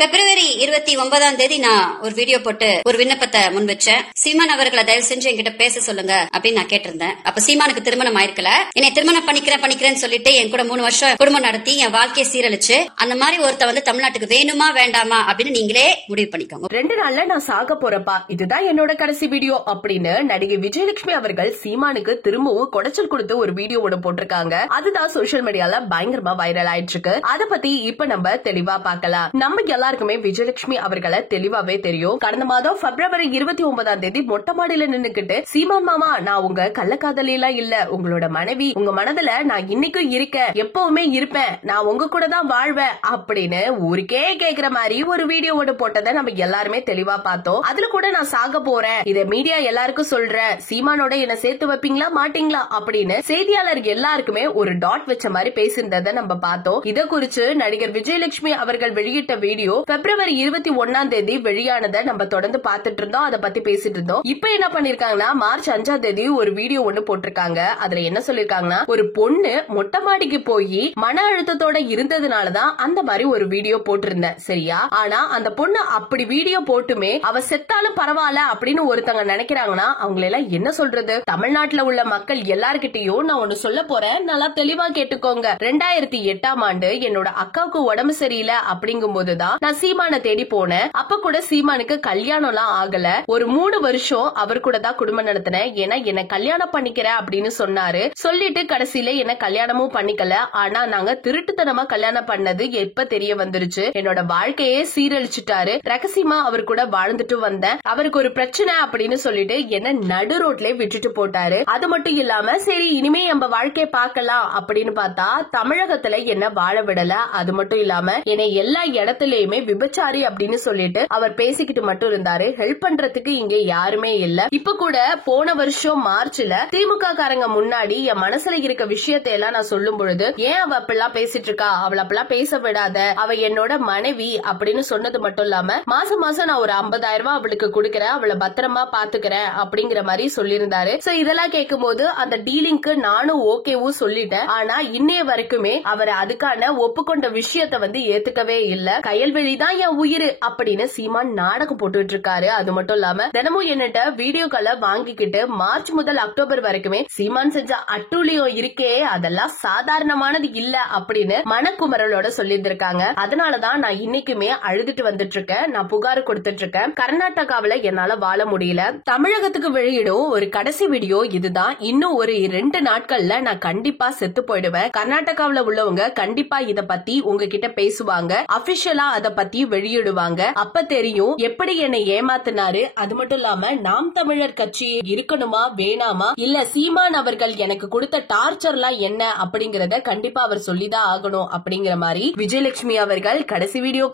பிப்ரவரி 29ஆம் தேதி நான் ஒரு வீடியோ போட்டு ஒரு விண்ணப்பத்தை முன் வச்சேன். சீமான் அவர்களை தயவு செஞ்சு என்கிட்ட பேச சொல்லுங்க அப்படின்னு நான் கேட்டிருந்தேன். அப்ப சீமானுக்கு திருமணம் ஆயிருக்கல. என்னை திருமணம் பண்ணிக்கிறேன்னு சொல்லிட்டு என் கூட 3 வருஷம் குடும்பம் நடத்தி என் வாழ்க்கையை சீரழிச்சு அந்த மாதிரி ஒருத்த தமிழ்நாட்டுக்கு வேணுமா வேண்டாமா அப்படின்னு நீங்களே முடிவு பண்ணிக்கோங்க. 2 நாள்ல நான் சாக போறப்பா, இதுதான் என்னோட கடைசி வீடியோ அப்படின்னு நடிகை விஜயலட்சுமி அவர்கள் சீமானுக்கு திரும்பவும் குடைச்சல் கொடுத்து ஒரு வீடியோ ஒன்று போட்டிருக்காங்க. அதுதான் சோசியல் மீடியால பயங்கரமா வைரல் ஆயிட்டு இருக்கு. அத பத்தி இப்ப நம்ம தெளிவா பார்க்கலாம். நம்ம எல்லாருக்குமே விஜயலட்சுமி அவர்களை தெளிவாவே தெரியும். கடந்த மாதம் பிப்ரவரி 29ஆம் தேதி மொட்டை மாடியில நின்னுக்கிட்டு, சீமான் மாமா நான் உங்க கள்ளக்காதலி எல்லாம் இல்ல, உங்களோட மனைவி, உங்க மனதுல நான் இன்னைக்கும் இருக்கேன், எப்பவுமே இருப்பேன், நான் உங்க கூட தான் வாழ்வேன் அப்படின்னு ஊருக்கே கேக்குற மாதிரி ஒரு வீடியோ ஒன்று போட்டதை நம்ம எல்லாருமே தெளிவா பார்த்தோம். அதுல கூட நான் சாக போறேன், இத மீடியா எல்லாருக்கும் சொல்றேன், சீமானோட என்ன சேர்த்து வைப்பீங்களா மாட்டீங்களா அப்படின்னு செய்தியாளர் எல்லாருக்குமே ஒரு டாட் வச்ச மாதிரி பேசியிருந்ததை நம்ம பார்த்தோம். இத குறிச்சு நடிகர் விஜயலட்சுமி அவர்கள் வெளியிட்ட வீடியோ பிப்ரவரி 21ஆம் தேதி வெளியானதை நம்ம தொடர்ந்து பார்த்துட்டு இருந்தோம். அதை பத்தி பேசிட்டு இருந்தோம். இப்ப என்ன பண்ணிருக்காங்கன்னா, மார்ச் 5ஆம் தேதி ஒரு வீடியோ ஒண்ணு போட்டிருக்காங்க. அதுல என்ன சொல்லிருக்காங்கன்னா, ஒரு பொண்ணு மொட்டை மாடிக்கு போய் மன அழுத்தத்தோட இருந்ததுனாலதான் அந்த மாதிரி ஒரு வீடியோ போட்டிருந்தேன், சரியா? ஆனா அந்த பொண்ணு அப்படி வீடியோ போட்டுமே அவ செத்தாலும் பரவாயில்ல அப்படின்னு ஒருத்தங்க நினைக்கிறாங்கன்னா அவங்களை எல்லாம் என்ன சொல்றது? தமிழ்நாட்டுல உள்ள மக்கள் எல்லார்கிட்டயும் நான் ஒண்ணு சொல்ல போறேன், நல்லா தெளிவா கேட்டுக்கோங்க. 2008ஆம் ஆண்டு என்னோட அக்காவுக்கு உடம்பு சரியில்லை அப்படிங்கும் போதுதான் நான் சீமான தேடி போனேன். அப்ப கூட சீமானுக்கு கல்யாணம் எல்லாம் ஆகல. ஒரு 3 வருஷம் அவர் கூட தான் குடும்பம் நடத்தினேன். ஏன்னா என்ன கல்யாணம் பண்ணிக்கிறேன் அப்படின்னு சொன்னாரு. சொல்லிட்டு கடைசியில என்ன கல்யாணமும் பண்ணிக்கல. ஆனா நாங்க திருட்டுத்தனமா கல்யாணம் பண்ணது எப்ப தெரிய வந்துருச்சு. என்னோட வாழ்க்கையே சீரழிச்சுட்டாரு. ரகசியமா அவர் கூட வாழ்ந்துட்டு வந்தேன். அவருக்கு ஒரு பிரச்சனை அப்படின்னு சொல்லிட்டு என்ன நடு ரோட்ல விட்டுட்டு போட்டாரு. அது மட்டும் இல்லாம சரி இனிமே நம்ம வாழ்க்கையை பார்க்கலாம் அப்படின்னு பார்த்தா தமிழகத்துல என்ன வாழ விடல. அது மட்டும் இல்லாம என்னை எல்லா இடத்துலயுமே விபச்சாரி அப்படின்னு சொல்லிட்டு அவர் பேசிக்கிட்டு மட்டும் இருந்தாரு. ஹெல்ப் பண்றதுக்கு இங்க யாருமே இல்ல. இப்ப கூட போன வருஷம் மார்ச்ல திமுக காரங்க முன்னாடி என் மனசுல இருக்க விஷயத்தை எல்லாம் நான் சொல்லும் பொழுது, ஏன் அவ அப்படிலாம் பேசிட்டு இருக்கா, அவளை அப்படிலாம் பேச விடாத, அவ என்னோட மனைவி அப்படின்னு சொன்னது மட்டும் இல்லாம மாசம் மாசம் நான் ஒரு 50,000 ரூபாய் அவளுக்கு கொடுக்கறேன், அவளை பத்திரமா பாத்துக்கிறேன் அப்படிங்கிற மாதிரி சொல்லியிருந்தாரு. சோ இதெல்லாம் கேட்கும் போது அந்த டீலிங்க்கு நானும் ஓகேவும் சொல்லிட்டேன். ஆனா இன்னைய வரைக்குமே அவர் அதுக்கான ஒப்புக்கொண்ட விஷயத்தை ஏத்துக்கவே இல்ல. கயல்வெளிதான் என் உயிர் அப்படின்னு சீமான் நாடகம் போட்டுட்டு இருக்காரு. அது மட்டும் இல்லாம தினமும் என்னட்ட வீடியோக்களை வாங்கிக்கிட்டு மார்ச் முதல் அக்டோபர் வரைக்குமே சீமான் செஞ்ச அட்டூழியம் இருக்கே அதெல்லாம் சாதாரணமானது இல்ல அப்படின்னு மனக்குமரலோட சொல்லியிருந்திருக்காங்க. அதனாலதான் நான் இன்னைக்குமே அழுதுட்டு வந்துட்டு இருக்கேன். நான் புகார் கொடுத்துட்டு இருக்கேன். கர்நாடகாவில என்னால வாழ முடியல. தமிழகத்துக்கு வெளியிடும் ஒரு கடைசி வீடியோ இதுதான். இன்னும் ஒரு 2 நாட்கள்ல நான் கண்டிப்பா செத்து போயிடுவேன். கர்நாடகாவில உள்ளவங்க கண்டிப்பா இத பத்தி உங்ககிட்ட பேசுவாங்க. அபிஷியலா அத பத்தி வெளியிடுவாங்க. அப்ப தெரியும் எப்படி என்னை ஏமாத்தினாரு. அது மட்டும் இல்லாம நாம் தமிழர் கட்சி இருக்கணுமா வேணாமா, இல்ல சீமான் அவர்கள் எனக்கு கொடுத்த டார்ச்சர்லாம் என்ன அப்படிங்கறத கண்டிப்பா அவர் சொல்லிதான் ஆகணும் அப்படிங்கிற மாதிரி விஜயலட்சுமி அவர்கள் கடைசி வீடியோ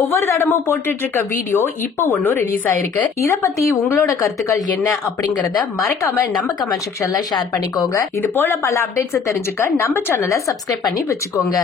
ஒவ்வொரு தடமும் போட்டுட்டு இருக்க வீடியோ இப்ப ஒன்னும் ரிலீஸ் ஆயிருக்கு. இத பத்தி உங்களோட கருத்துக்கள் என்ன அப்படிங்கறத மறக்காம நம்ம கமெண்ட் செக்ஷன்ல ஷேர் பண்ணிக்கோங்க. இது போல பல அப்டேட்ஸ் தெரிஞ்சுக்க நம்ம சேனலை சப்ஸ்கிரைப் பண்ணி வச்சுக்கோங்க.